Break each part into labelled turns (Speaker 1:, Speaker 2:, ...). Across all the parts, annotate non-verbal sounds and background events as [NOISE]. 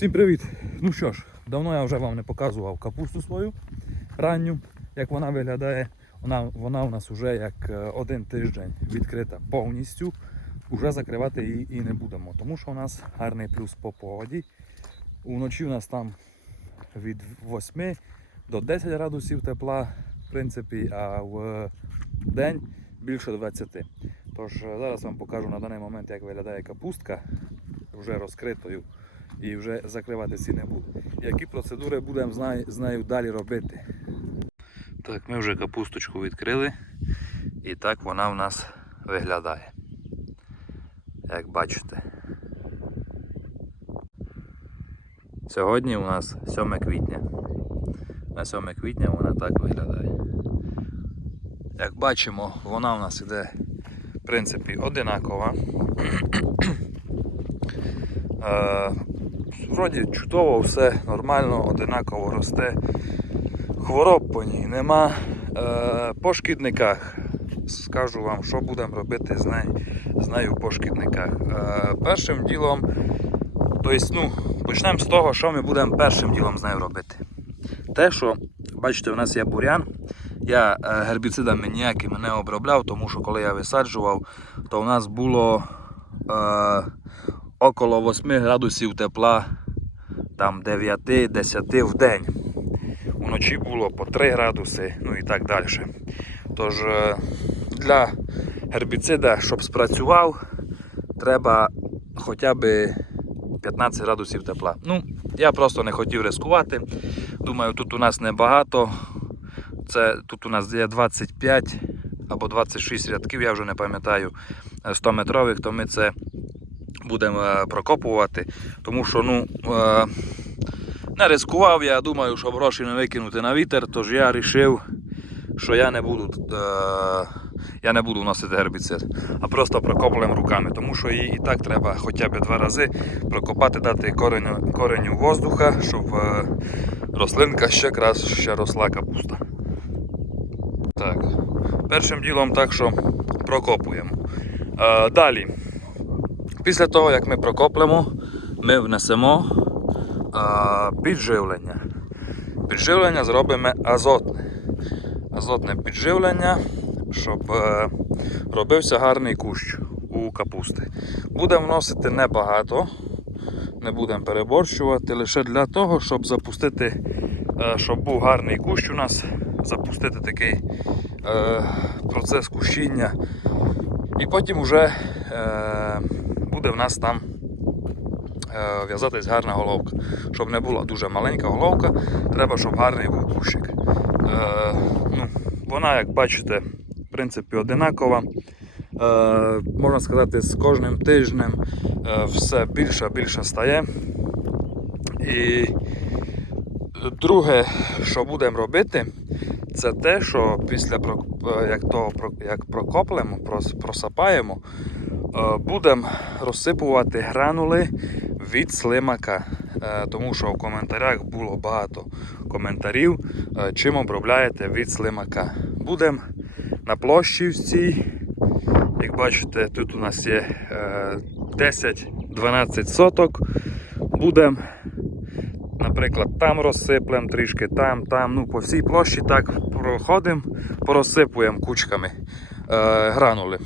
Speaker 1: Всім привіт! Ну що ж, давно я вже вам не показував капусту свою ранню, як вона виглядає. Вона, вона у нас вже як е, один тиждень відкрита повністю. Уже закривати її і не будемо, тому що у нас гарний плюс по погоді. Уночі у нас там від 8 до 10 градусів тепла, в принципі, а в день більше 20. Тож е, зараз вам покажу на даний момент, як виглядає капустка вже розкритою і вже закривати ці не буду. Які процедури будемо з нею- далі робити. Так, ми вже капусточку відкрили і так вона в нас виглядає. Як бачите. Сьогодні у нас 7 квітня. На 7 квітня вона так виглядає. Як бачимо, вона у нас іде в принципі одинакова. [CLEARS THROAT] Вроді чудово, все нормально, одинаково росте. Хвороб по ній нема. Е, По шкідниках скажу вам, що будемо робити з нею, з нею по шкідниках. Е, Першим ділом, тобто, ну, почнемо з того, що ми будемо першим ділом з нею робити. Те, що, бачите, у нас є бурян. Я е, гербіцидами ніякими не обробляв, тому що коли я висаджував, то у нас було е, около 8 градусів тепла, там 9-10 в день. Уночі було по 3 градуси, ну і так далі. Тож е, для гербіцида, щоб спрацював, треба хоча б 15 градусів тепла. Ну, я просто не хотів ризикувати. Думаю, тут у нас небагато. Це тут у нас є 25 або 26 рядків, я вже не пам'ятаю, 100 метрових, то ми це будемо е, прокопувати. Тому що ну, е, не ризикував, я думаю, щоб гроші не викинути на вітер, тож я вирішив, що я не буду. Е, я не буду вносити гербіцид, а просто прокоплюємо руками, тому що її і так треба хоча б два рази прокопати, дати кореню, кореню воздуха, щоб рослинка ще краще росла капуста. Так. Першим ділом так, що прокопуємо. Далі. Після того, як ми прокоплемо, ми внесемо е, підживлення. Підживлення зробимо азотне. Азотне підживлення, щоб е, робився гарний кущ у капусти. Будемо вносити небагато, не будемо переборщувати, лише для того, щоб запустити, е, щоб був гарний кущ у нас, запустити такий е, процес кущіння. І потім вже е, буде в нас там е, в'язатись гарна головка. Щоб не була дуже маленька головка, треба, щоб гарний був кущик. Е, ну, вона, як бачите, в принципі одинакова. Е, можна сказати, з кожним тижнем все більше і більше стає. І друге, що будемо робити, це те, що після як, того, як прокоплемо, просапаємо, будемо розсипувати гранули від слимака. Е, Тому що в коментарях було багато коментарів, е, чим обробляєте від слимака. Будемо на площі в цій. Як бачите, тут у нас є е, 10-12 соток. Будемо наприклад, там розсиплемо трішки, там, там, ну по всій площі так проходимо, порозсипуємо кучками е, гранули.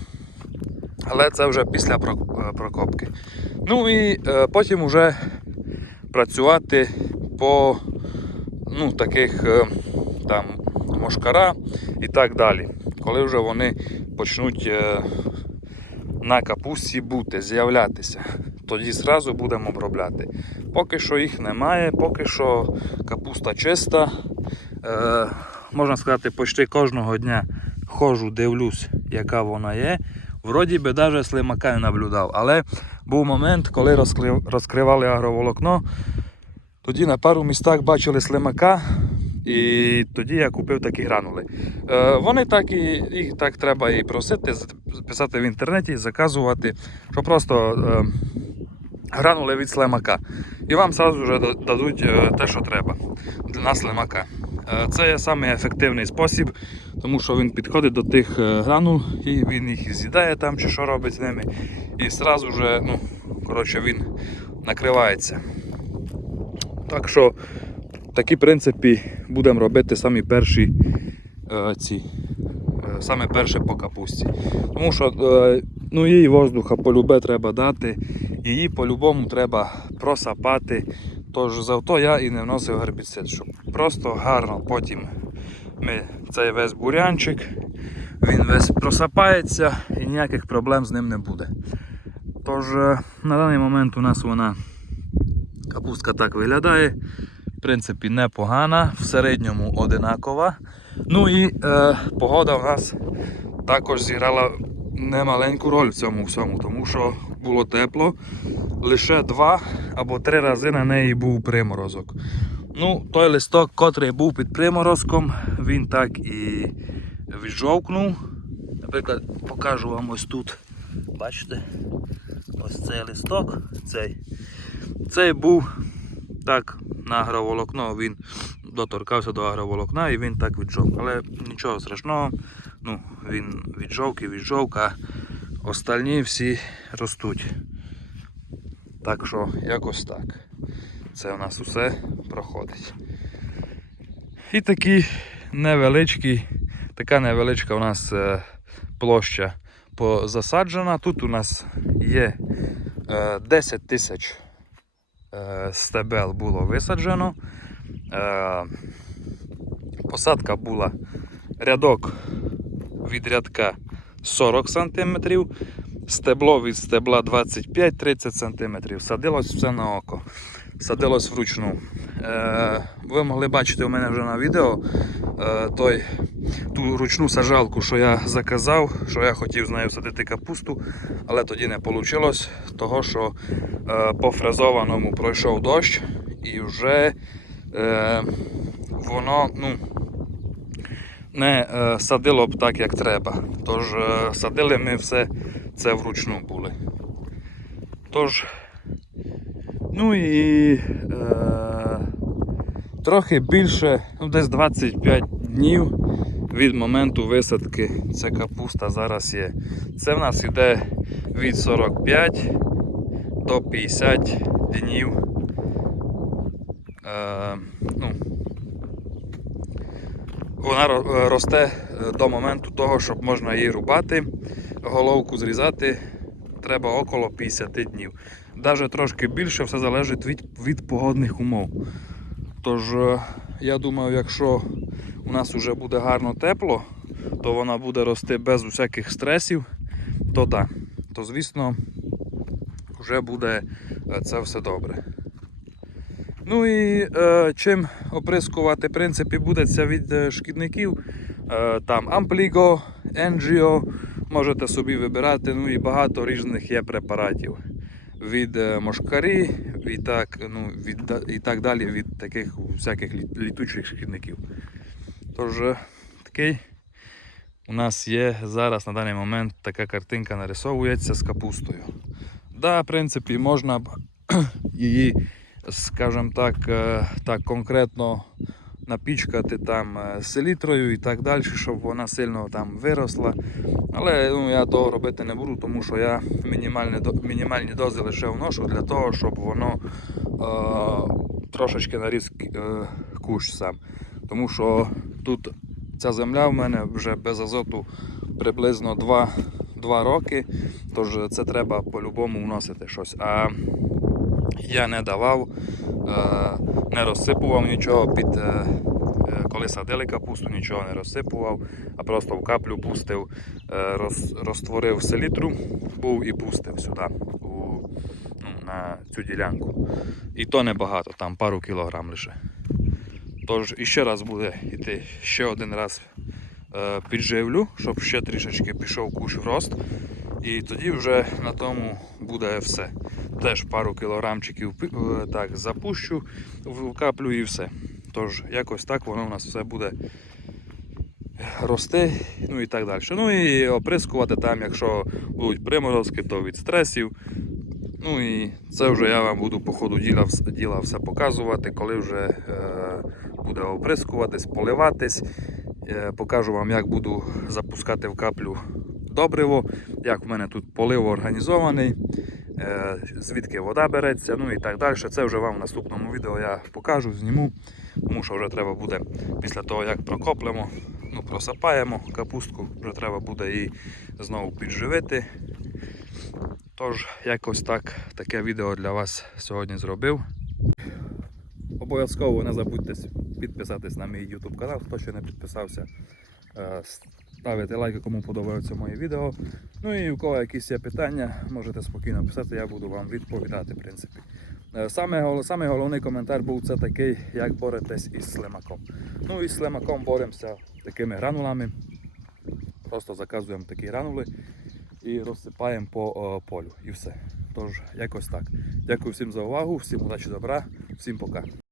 Speaker 1: Але це вже після е, прокопки. Ну і е, потім вже працювати по ну, таких е, там мошкара і так далі. Коли вже вони почнуть е, на капусті бути, з'являтися, тоді зразу будемо обробляти. Поки що їх немає, поки що капуста чиста. Е, можна сказати, почти кожного дня ходжу, дивлюсь, яка вона є. Вроді би навіть слимака не наблюдав. Але був момент, коли розкривали агроволокно, тоді на пару містах бачили слимака. І тоді я купив такі гранули. Е, вони так і їх так треба і просити, писати в інтернеті, заказувати, що просто е, гранули від слимака. І вам одразу вже дадуть е, те, що треба для слимака. Е, Це є самий спосіб, тому що він підходить до тих е, гранул і він їх з'їдає там чи що робить з ними. І одразу вже, ну, коротше, він накривається. Так що в такій принципі будемо робити самі перші е, ці. е, Саме перше по капусті. Тому що е, ну, їй воздуха полюбе треба дати, її по-любому треба просапати. Тож завто я і не вносив гербіцид, щоб просто гарно потім ми цей весь бурянчик, він весь просапається і ніяких проблем з ним не буде. Тож е, на даний момент у нас вона капустка так виглядає. В принципі, непогана, в середньому одинакова. Ну і е, погода в нас також зіграла немаленьку роль в цьому всьому, тому що було тепло. Лише два або три рази на неї був приморозок. Ну, той листок, котрий був під приморозком, він так і віджовкнув. Наприклад, покажу вам ось тут. Бачите? Ось цей листок, цей. Цей був так на агроволокно, він доторкався до агроволокна і він так віджовк. Але нічого страшного, ну, він віджовк і віджовк, а остальні всі ростуть. Так що якось так. Це у нас усе проходить. І такі невеличкі, така невеличка у нас е, площа позасаджена. Тут у нас є е, 10 тисяч е, стебел було висаджено. Е, посадка була рядок від рядка 40 см, стебло від стебла 25-30 см. Садилось все на око. Садилось вручну. Е, ви могли бачити у мене вже на відео е, той, ту ручну сажалку, що я заказав, що я хотів з нею садити капусту, але тоді не вийшло, того що е, по фрезованому пройшов дощ і вже воно ну, не садило б так, як треба. Тож садили ми все це вручну були. Тож, ну і е, трохи більше, ну десь 25 днів від моменту висадки ця капуста зараз є. Це в нас йде від 45 до 50 днів. Е, ну, вона е, росте е, до моменту того, щоб можна її рубати, головку зрізати треба около 50 днів. Навіть трошки більше все залежить від, від погодних умов. Тож, е, я думаю, якщо у нас вже буде гарно тепло, то вона буде рости без усяких стресів, то так. То звісно, вже буде е, це все добре. Ну і е, чим оприскувати, в принципі, буде від е, шкідників. Е, там Ampligo, NGO, можете собі вибирати, ну і багато різних є препаратів. Від е, мошкарі і так, ну, від, і так далі від таких всяких літучих шкідників. Тож, е, такий у нас є зараз на даний момент така картинка нарисовується з капустою. Да, в принципі, можна [CLEARS THROAT] її, скажімо так, е, так конкретно напічкати там селітрою і так далі, щоб вона сильно там виросла. Але ну, я того робити не буду, тому що я мінімальні, мінімальні дози лише вношу для того, щоб воно е, трошечки наріс е, кущ сам. Тому що тут ця земля в мене вже без азоту приблизно 2, 2 роки, тож це треба по-любому вносити щось. Я не давав, е, не розсипував нічого під. е, е, Коли садили капусту, нічого не розсипував, а просто в каплю пустив, роз, розтворив селітру, був і пустив сюди, у, ну, на цю ділянку. І то небагато, там пару кілограм лише. Тож іще раз буде йти ще один раз підживлю, щоб ще трішечки пішов куш в рост. І тоді вже на тому буде все. Теж пару кілограмчиків е, так, запущу в каплю і все. Тож якось так воно у нас все буде рости, ну і так далі. Ну і оприскувати там, якщо будуть приморозки, то від стресів. Ну і це вже я вам буду по ходу діла, діла все показувати, коли вже е, буде оприскуватись, поливатись. Е, покажу вам, як буду запускати в каплю добриво, як в мене тут полив організований. е, звідки вода береться, ну і так далі. Це вже вам в наступному відео я покажу, зніму, тому що вже треба буде після того, як прокоплемо, ну, просапаємо капустку, вже треба буде її знову підживити. Тож, якось так, таке відео для вас сьогодні зробив. Обов'язково не забудьте підписатись на мій YouTube канал, хто ще не підписався. Ставити лайки, кому подобаються мої відео. Ну і у кого якісь є питання, можете спокійно писати, я буду вам відповідати, в принципі. Е, Саме, головний коментар був це такий, як боретесь із слимаком. Ну і з слимаком боремося такими гранулами. Просто заказуємо такі гранули і розсипаємо по е, полю. І все. Тож, якось так. Дякую всім за увагу, всім удачі добра, всім пока.